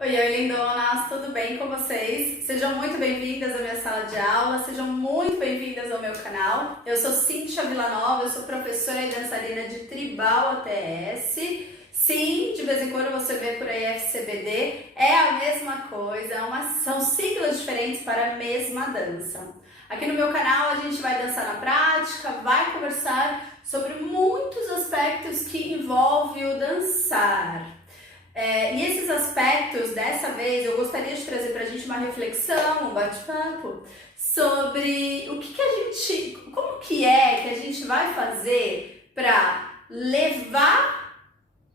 Oi, lindonas, tudo bem com vocês? Sejam muito bem-vindas à minha sala de aula, sejam muito bem-vindas ao meu canal. Eu sou Cíntia Villanova, eu sou professora e dançarina de Tribal ATS. Sim, de vez em quando você vê por aí FCBD, é a mesma coisa, são siglas diferentes para a mesma dança. Aqui no meu canal a gente vai dançar na prática, vai conversar sobre muitos aspectos que envolvem o dançar. E esses aspectos, dessa vez, eu gostaria de trazer para a gente uma reflexão, um bate-papo sobre como que a gente vai fazer para levar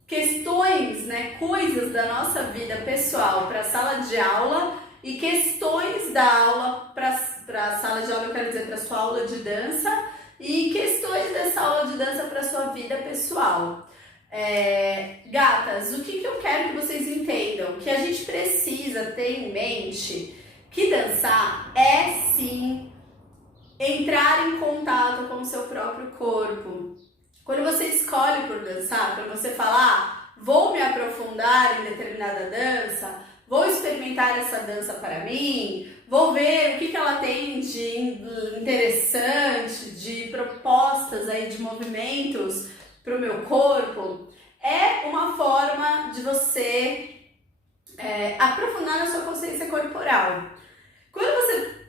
questões, né, coisas da nossa vida pessoal para a sala de aula e questões da aula para a sala de aula, eu quero dizer, para a sua aula de dança e questões dessa aula de dança para a sua vida pessoal. Gatas, o que eu quero que vocês entendam? Que a gente precisa ter em mente que dançar é sim entrar em contato com o seu próprio corpo. Quando você escolhe por dançar, quando você fala, vou me aprofundar em determinada dança, vou experimentar essa dança para mim, vou ver o que ela tem de interessante, de propostas aí, de movimentos para o meu corpo, é uma forma de você aprofundar na sua consciência corporal. Quando você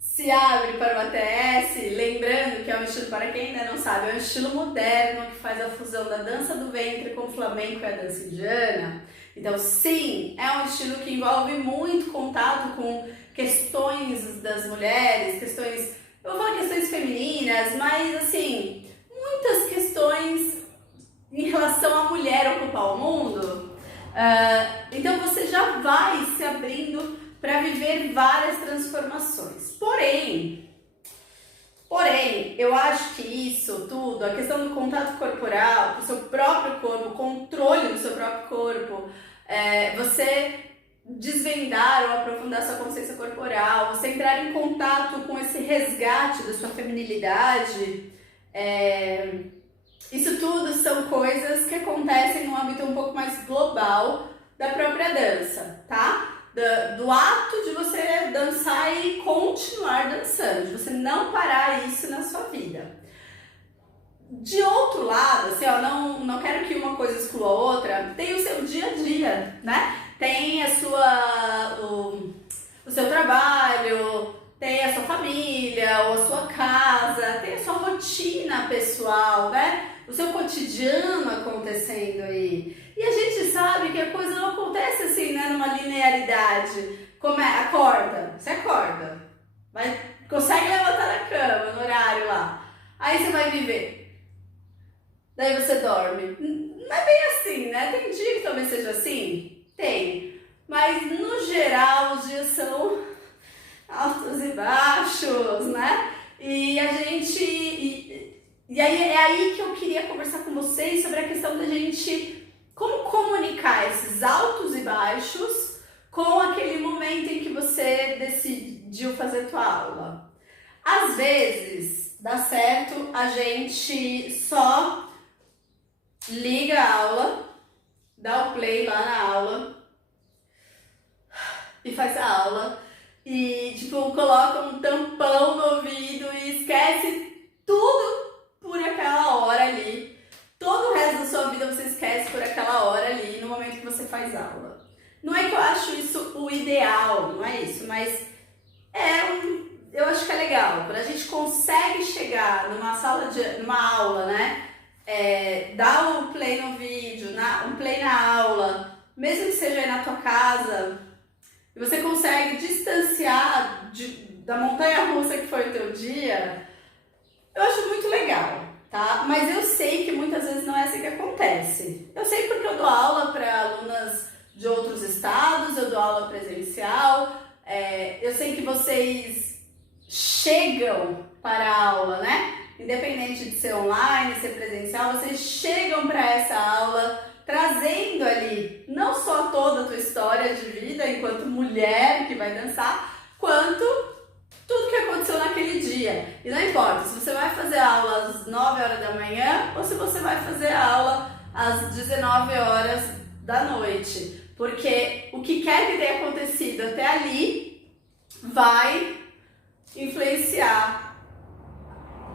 se abre para o ATS, lembrando que é um estilo, para quem ainda não sabe, é um estilo moderno que faz a fusão da dança do ventre com o flamenco e a dança indiana. Então, sim, é um estilo que envolve muito contato com questões das mulheres, eu vou falar questões femininas, mas assim, muitas questões em relação à mulher ocupar o mundo. Então você já vai se abrindo para viver várias transformações. Porém, eu acho que isso tudo, a questão do contato corporal, com o seu próprio corpo, o controle do seu próprio corpo, você desvendar ou aprofundar sua consciência corporal, você entrar em contato com esse resgate da sua feminilidade, isso tudo são coisas que acontecem no âmbito um pouco mais global da própria dança, tá? Do ato de você dançar e continuar dançando, de você não parar isso na sua vida. De outro lado, assim, ó, não quero que uma coisa exclua a outra, tem o seu dia a dia, né? Tem o seu trabalho, tem a sua família ou a sua casa, tem a sua rotina pessoal, né? O seu cotidiano acontecendo aí. E a gente sabe que a coisa não acontece assim, né, numa linearidade. Você acorda, consegue levantar da cama no horário lá. Aí você vai viver. Daí você dorme. Não é bem assim, né? Tem dia que talvez seja assim? Tem. Mas no geral os dias são altos e baixos, né? E aí é aí que eu queria conversar com vocês sobre a questão da gente, como comunicar esses altos e baixos com aquele momento em que você decidiu fazer tua aula. Às vezes dá certo a gente só liga a aula, dá o play lá na aula e faz a aula. E, coloca um tampão no ouvido e esquece tudo por aquela hora ali. Todo o resto da sua vida você esquece por aquela hora ali, no momento que você faz aula. Não é que eu acho isso o ideal, não é isso, mas eu acho que é legal. Quando a gente consegue chegar numa aula, né? Dar o play no vídeo, um play na aula, mesmo que seja aí na tua casa, e você consegue distanciar da montanha-russa que foi o teu dia, eu acho muito legal, tá? Mas eu sei que muitas vezes não é assim que acontece. Eu sei porque eu dou aula para alunas de outros estados, eu dou aula presencial, eu sei que vocês chegam para a aula, né? Independente de ser online, ser presencial, vocês chegam para essa aula trazendo ali não só toda a tua história de vida enquanto mulher que vai dançar, quanto tudo que aconteceu naquele dia. E não importa se você vai fazer aula às 9 horas da manhã ou se você vai fazer aula às 19 horas da noite. Porque o que quer que tenha acontecido até ali vai influenciar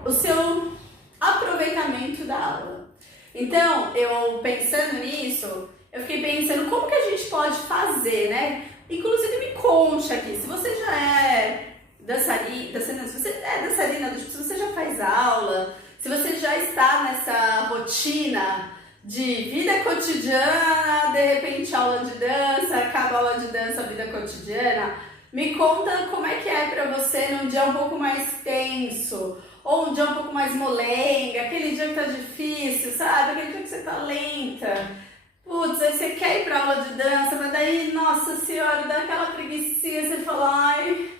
o seu aproveitamento da aula. Então, eu pensando nisso, eu fiquei pensando como que a gente pode fazer, né? Inclusive me conte aqui, se você já é dançarina, se você é dançarina, se você já faz aula, se você já está nessa rotina de vida cotidiana, de repente aula de dança, acaba a aula de dança, vida cotidiana, me conta como é que é pra você num dia um pouco mais tenso, ou um dia um pouco mais molenga, aquele dia que tá difícil, sabe? Aquele dia que você tá lenta. Putz, aí você quer ir pra aula de dança, mas daí, nossa senhora, dá aquela preguicinha, você fala, ai,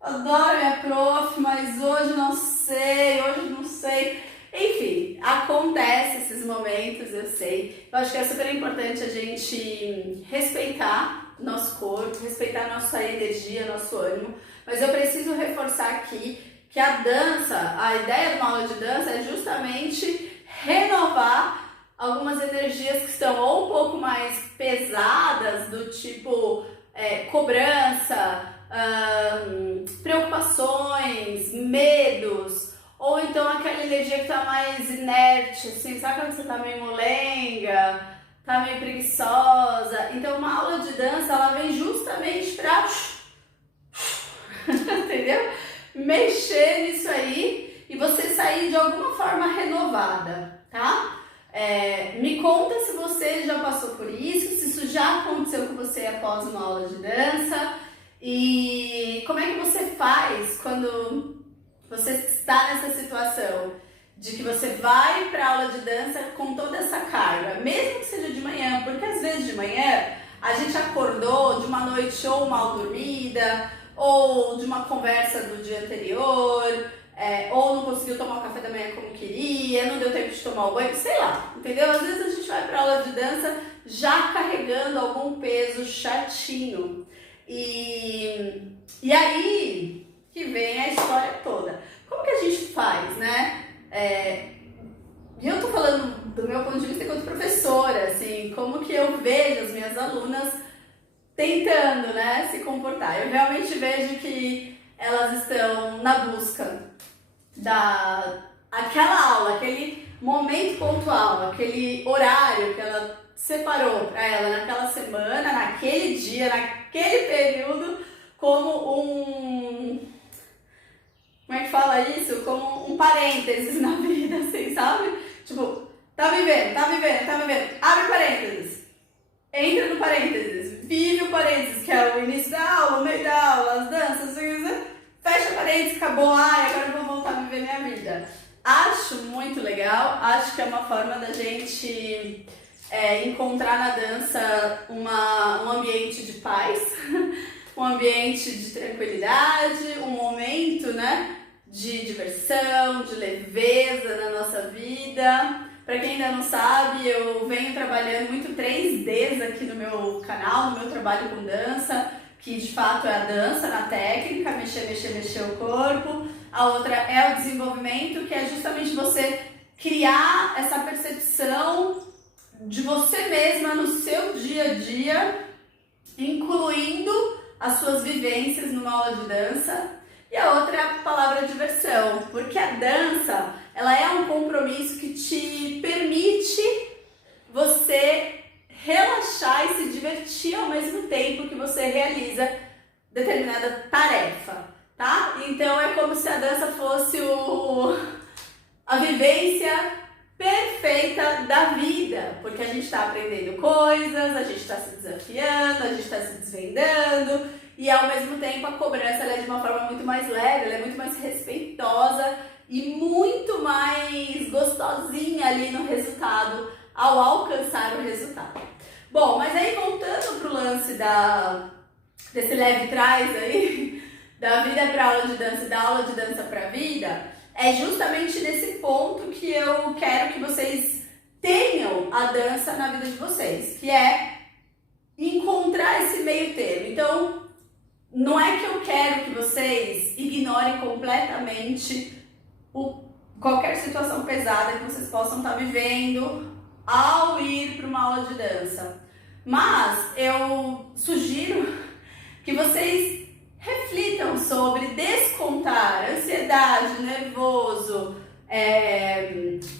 adoro minha prof, mas hoje não sei. Enfim, acontece esses momentos, eu sei. Eu acho que é super importante a gente respeitar nosso corpo, respeitar nossa energia, nosso ânimo, mas eu preciso reforçar aqui que a dança, a ideia de uma aula de dança é justamente renovar algumas energias que estão ou um pouco mais pesadas, do tipo cobrança, preocupações, medos, ou então aquela energia que tá mais inerte, assim, sabe quando você tá meio molenga, tá meio preguiçosa? Então uma aula de dança, ela vem justamente pra entendeu? Mexer nisso aí e você sair de alguma forma renovada, tá? Me conta se você já passou por isso, se isso já aconteceu com você após uma aula de dança e como é que você faz quando você está nessa situação de que você vai para aula de dança com toda essa carga, mesmo que seja de manhã, porque às vezes de manhã a gente acordou de uma noite ou mal dormida, ou de uma conversa do dia anterior, ou não conseguiu tomar o café da manhã como queria, não deu tempo de tomar o banho, sei lá, entendeu? Às vezes a gente vai para aula de dança já carregando algum peso chatinho. E aí que vem a história toda. Como que a gente faz, né? E eu tô falando do meu ponto de vista enquanto professora, assim, como que eu vejo as minhas alunas tentando, né, se comportar. Eu realmente vejo que elas estão na busca daquela aula, aquele momento pontual, aquele horário que ela separou para ela naquela semana, naquele dia, naquele período, como como é que fala isso? Como um parênteses na vida, assim, sabe? Tipo, tá vivendo, abre parênteses, entra no parênteses, vive o parênteses, que é o início da aula, o meio da aula, as danças, fecha parênteses, acabou, agora eu vou voltar a viver minha vida. Acho muito legal, acho que é uma forma da gente encontrar na dança um ambiente de paz, um ambiente de tranquilidade, um momento, né, de diversão, de leveza na nossa vida. Para quem ainda não sabe, eu venho trabalhando muito 3Ds aqui no meu canal, no meu trabalho com dança, que de fato é a dança na técnica, mexer o corpo. A outra é o desenvolvimento, que é justamente você criar essa percepção de você mesma no seu dia a dia, incluindo as suas vivências numa aula de dança. E a outra é a palavra diversão, porque a dança, ela é um compromisso que te permite você relaxar e se divertir ao mesmo tempo que você realiza determinada tarefa, tá? Então é como se a dança fosse a vivência perfeita da vida, porque a gente está aprendendo coisas, a gente está se desafiando, a gente está se desvendando, e ao mesmo tempo a cobrança ela é de uma forma muito mais leve, ela é muito mais respeitosa e muito mais gostosinha ali no resultado, ao alcançar o resultado. Bom, mas aí voltando pro lance desse leve trás aí, da vida para aula de dança e da aula de dança para vida, é justamente nesse ponto que eu quero que vocês tenham a dança na vida de vocês, que é encontrar esse meio termo. Então, não é que eu quero que vocês ignorem completamente qualquer situação pesada que vocês possam estar vivendo ao ir para uma aula de dança. Mas eu sugiro que vocês reflitam sobre descontar ansiedade, nervoso,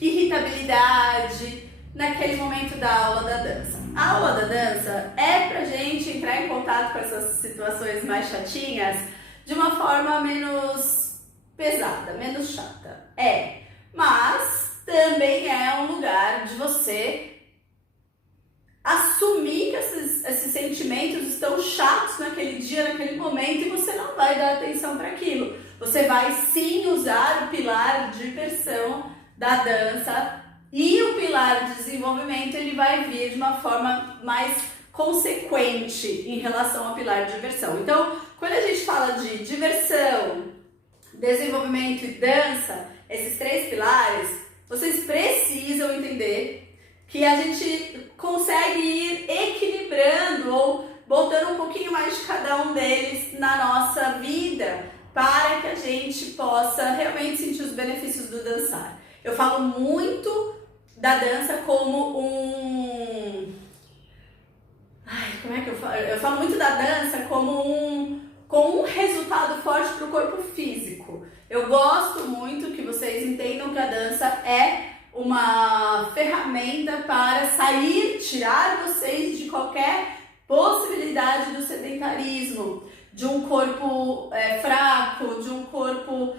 irritabilidade naquele momento da aula da dança. A aula da dança é pra gente entrar em contato com essas situações mais chatinhas de uma forma menos pesada, menos chata. Mas também é um lugar de você assumir que esses sentimentos estão chatos naquele dia, naquele momento, e você não vai dar atenção para aquilo. Você vai sim usar o pilar de diversão da dança, e o pilar de desenvolvimento ele vai vir de uma forma mais consequente em relação ao pilar de diversão. Então, quando a gente fala de diversão, desenvolvimento e dança, esses 3 pilares, vocês precisam entender que a gente consegue ir equilibrando ou botando um pouquinho mais de cada um deles na nossa vida para que a gente possa realmente sentir os benefícios do dançar. Eu falo muito da dança como como é que eu falo? Eu falo muito da dança como um resultado forte para o corpo físico. Eu gosto muito que vocês entendam que a dança é uma ferramenta para tirar vocês de qualquer possibilidade do sedentarismo, de um corpo fraco, de um corpo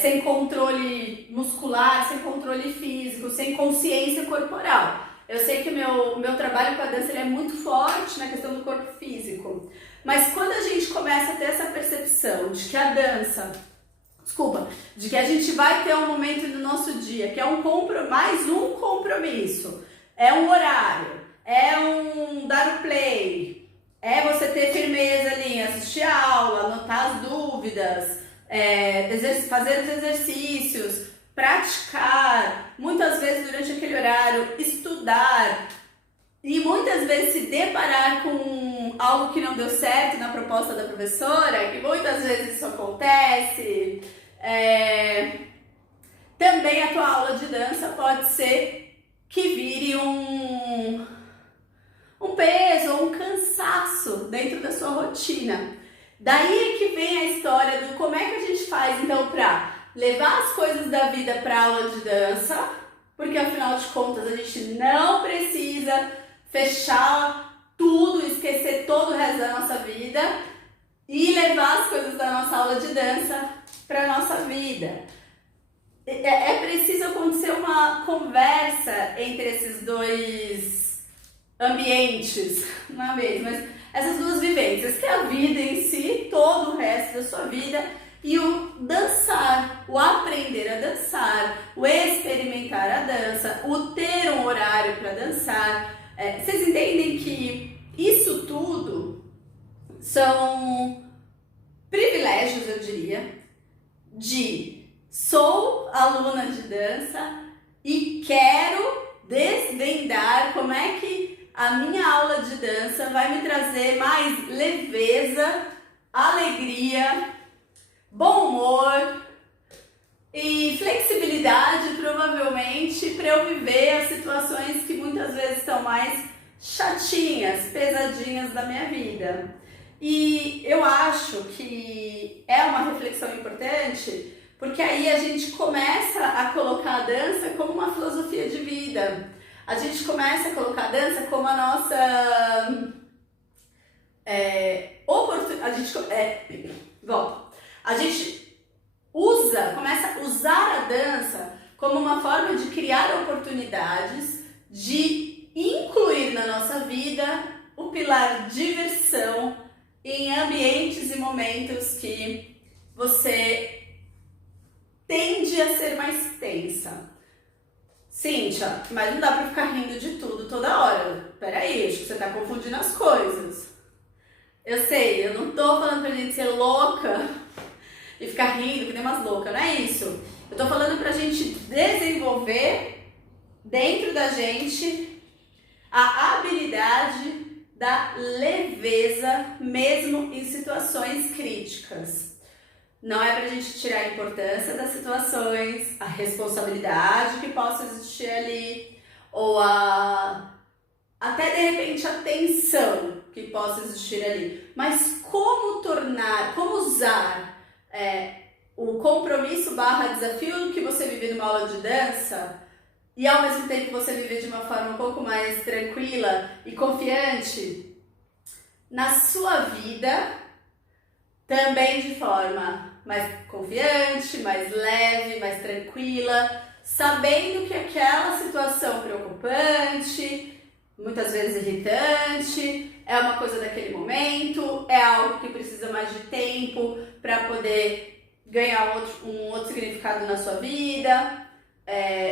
sem controle muscular, sem controle físico, sem consciência corporal. Eu sei que o meu trabalho com a dança ele é muito forte na questão do corpo físico, mas quando a gente começa a ter essa percepção de que a dança, de que a gente vai ter um momento do nosso dia, que é mais um compromisso, é um horário, é um dar o play, é você ter firmeza ali, assistir a aula, anotar as dúvidas, fazer os exercícios, praticar, muitas vezes durante aquele horário, estudar e muitas vezes se deparar com algo que não deu certo na proposta da professora, que muitas vezes isso acontece. Também a tua aula de dança pode ser que vire um peso ou um cansaço dentro da sua rotina. Daí é que vem a história do como é que a gente faz então para levar as coisas da vida para a aula de dança, porque afinal de contas a gente não precisa fechar tudo, esquecer todo o resto da nossa vida e levar as coisas da nossa aula de dança para a nossa vida. É preciso acontecer uma conversa entre esses dois ambientes, não é mesmo? Mas essas duas vivências, que é a vida em si, todo o resto da sua vida, e o dançar, o aprender a dançar, o experimentar a dança, o ter um horário para dançar. Vocês entendem que isso tudo são privilégios, eu diria, de sou aluna de dança e quero desvendar como é que a minha aula de dança vai me trazer mais leveza, alegria, bom humor e flexibilidade, provavelmente, para eu viver as situações que muitas vezes estão mais chatinhas, pesadinhas da minha vida. E eu acho que é uma reflexão importante, porque aí a gente começa a colocar a dança como uma filosofia de vida. A gente começa a colocar a dança como a nossa oportunidade. A gente começa a usar a dança como uma forma de criar oportunidades, de incluir na nossa vida o pilar diversão em ambientes e momentos que você tende a ser mais tensa. Cíntia, mas não dá pra ficar rindo de tudo toda hora. Peraí, acho que você tá confundindo as coisas. Eu sei, eu não tô falando pra gente ser louca e ficar rindo que nem umas loucas, não é isso. Eu tô falando pra gente desenvolver dentro da gente a habilidade da leveza, mesmo em situações críticas. Não é pra gente tirar a importância das situações, a responsabilidade que possa existir ali, ou a até de repente a tensão que possa existir ali, mas como usar o compromisso barra desafio que você vive numa aula de dança e ao mesmo tempo você vive de uma forma um pouco mais tranquila e confiante na sua vida, também de forma mais confiante, mais leve, mais tranquila, sabendo que aquela situação preocupante, muitas vezes irritante, é uma coisa daquele momento, é algo que precisa mais de tempo para poder ganhar um outro significado na sua vida.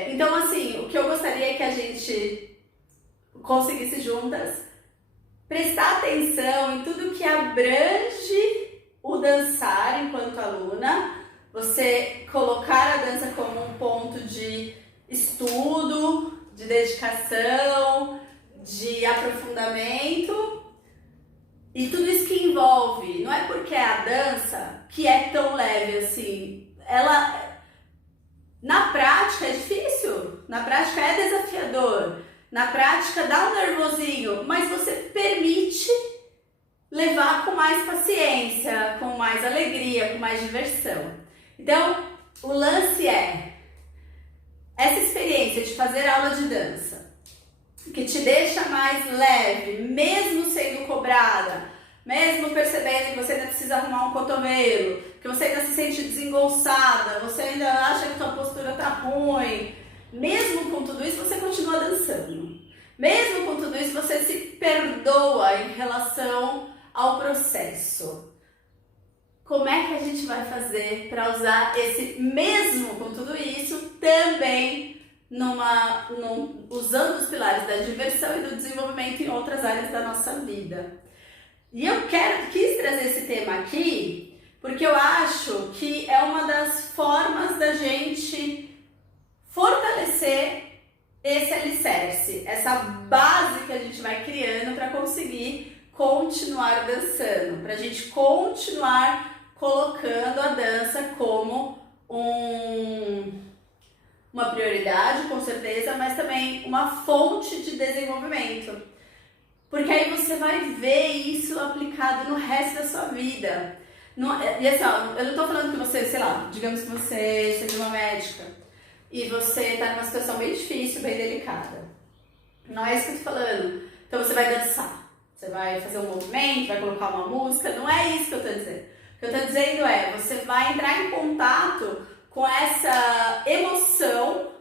Então, assim, o que eu gostaria é que a gente conseguisse juntas prestar atenção em tudo que abrange o dançar enquanto aluna, você colocar a dança como um ponto de estudo, de dedicação, de aprofundamento e tudo isso que envolve. Não é porque é a dança que é tão leve assim. Ela, na prática, é difícil, na prática é desafiador, na prática dá um nervosinho, mas você permite levar com mais paciência, com mais alegria, com mais diversão. Então, o lance é essa experiência de fazer aula de dança, que te deixa mais leve, mesmo sendo cobrada, mesmo percebendo que você ainda precisa arrumar um cotovelo, que você ainda se sente desengonçada, você ainda acha que sua postura tá ruim, mesmo com tudo isso você continua dançando. Mesmo com tudo isso você se perdoa em relação ao processo. Como é que a gente vai fazer para usar esse mesmo com tudo isso também usando os pilares da diversão e do desenvolvimento em outras áreas da nossa vida? E eu quis trazer esse tema aqui porque eu acho que é uma das formas da gente fortalecer esse alicerce, essa base que a gente vai criando para conseguir continuar dançando, para a gente continuar colocando a dança como uma prioridade, com certeza, mas também uma fonte de desenvolvimento. Porque aí você vai ver isso aplicado no resto da sua vida. E assim, ó, eu não tô falando que você, sei lá, digamos que você seja uma médica e você tá numa situação bem difícil, bem delicada. Não é isso que eu tô falando. Então você vai dançar, você vai fazer um movimento, vai colocar uma música, não é isso que eu tô dizendo. O que eu tô dizendo é, você vai entrar em contato com essa emoção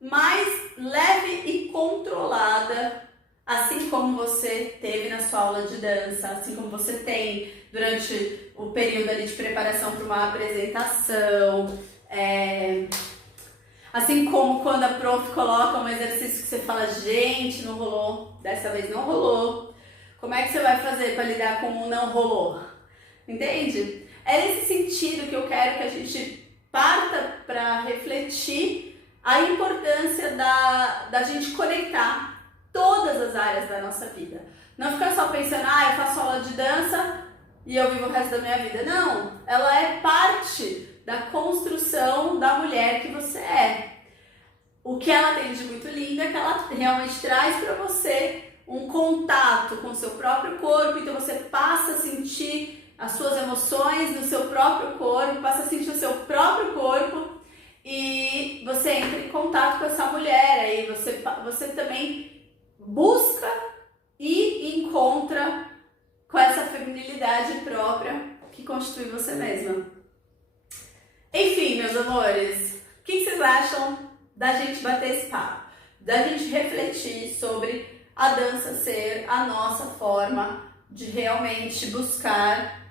mais leve e controlada, assim como você teve na sua aula de dança, assim como você tem durante o período ali de preparação para uma apresentação, assim como quando a prof coloca um exercício que você fala, gente, não rolou, dessa vez não rolou. Como é que você vai fazer para lidar com o não rolou? Entende? É nesse sentido que eu quero que a gente parta para refletir a importância da gente conectar todas as áreas da nossa vida. Não ficar só pensando, eu faço aula de dança e eu vivo o resto da minha vida. Não, ela é parte da construção da mulher que você é. O que ela tem de muito lindo é que ela realmente traz para você um contato com o seu próprio corpo, então você passa a sentir as suas emoções no seu próprio corpo, passa a sentir o seu próprio corpo e você entra em contato com essa mulher, aí você também busca e encontra com essa feminilidade própria que constitui você mesma. Enfim, meus amores, o que vocês acham da gente bater esse papo? Da gente refletir sobre a dança ser a nossa forma de realmente buscar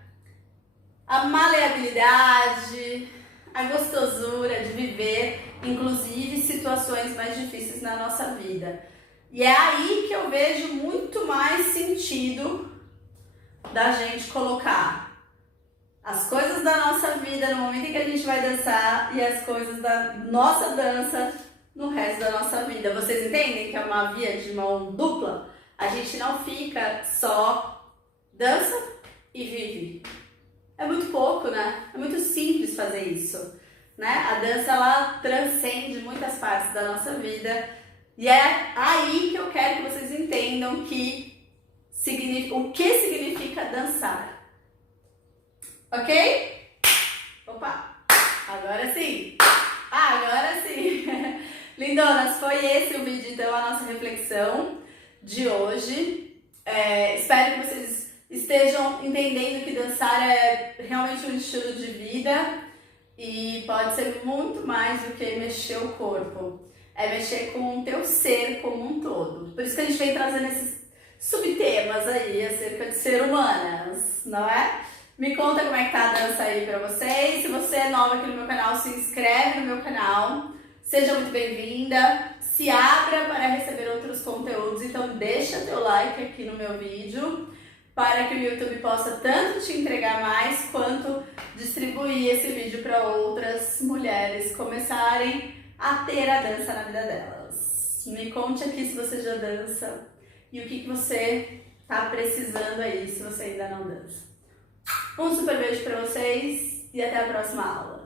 a maleabilidade, a gostosura de viver, inclusive, situações mais difíceis na nossa vida. E é aí que eu vejo muito mais sentido da gente colocar as coisas da nossa vida no momento em que a gente vai dançar e as coisas da nossa dança no resto da nossa vida. Vocês entendem que é uma via de mão dupla? A gente não fica só dança e vive. É muito pouco, né? É muito simples fazer isso, né? A dança, ela transcende muitas partes da nossa vida E é aí que eu quero que vocês entendam o que significa dançar. Ok? Opa! Agora sim! Agora sim! Lindonas, foi esse o vídeo, então, a nossa reflexão de hoje. Espero que vocês estejam entendendo que dançar é realmente um estilo de vida e pode ser muito mais do que mexer o corpo. É mexer com o teu ser como um todo. Por isso que a gente vem trazendo esses subtemas aí acerca de ser humanas, não é? Me conta como é que tá a dança aí pra vocês. Se você é nova aqui no meu canal, se inscreve no meu canal. Seja muito bem-vinda. Se abra para receber outros conteúdos. Então deixa teu like aqui no meu vídeo para que o YouTube possa tanto te entregar mais quanto distribuir esse vídeo para outras mulheres começarem a ter a dança na vida delas. Me conte aqui se você já dança e o que você tá precisando aí se você ainda não dança. Um super beijo para vocês e até a próxima aula.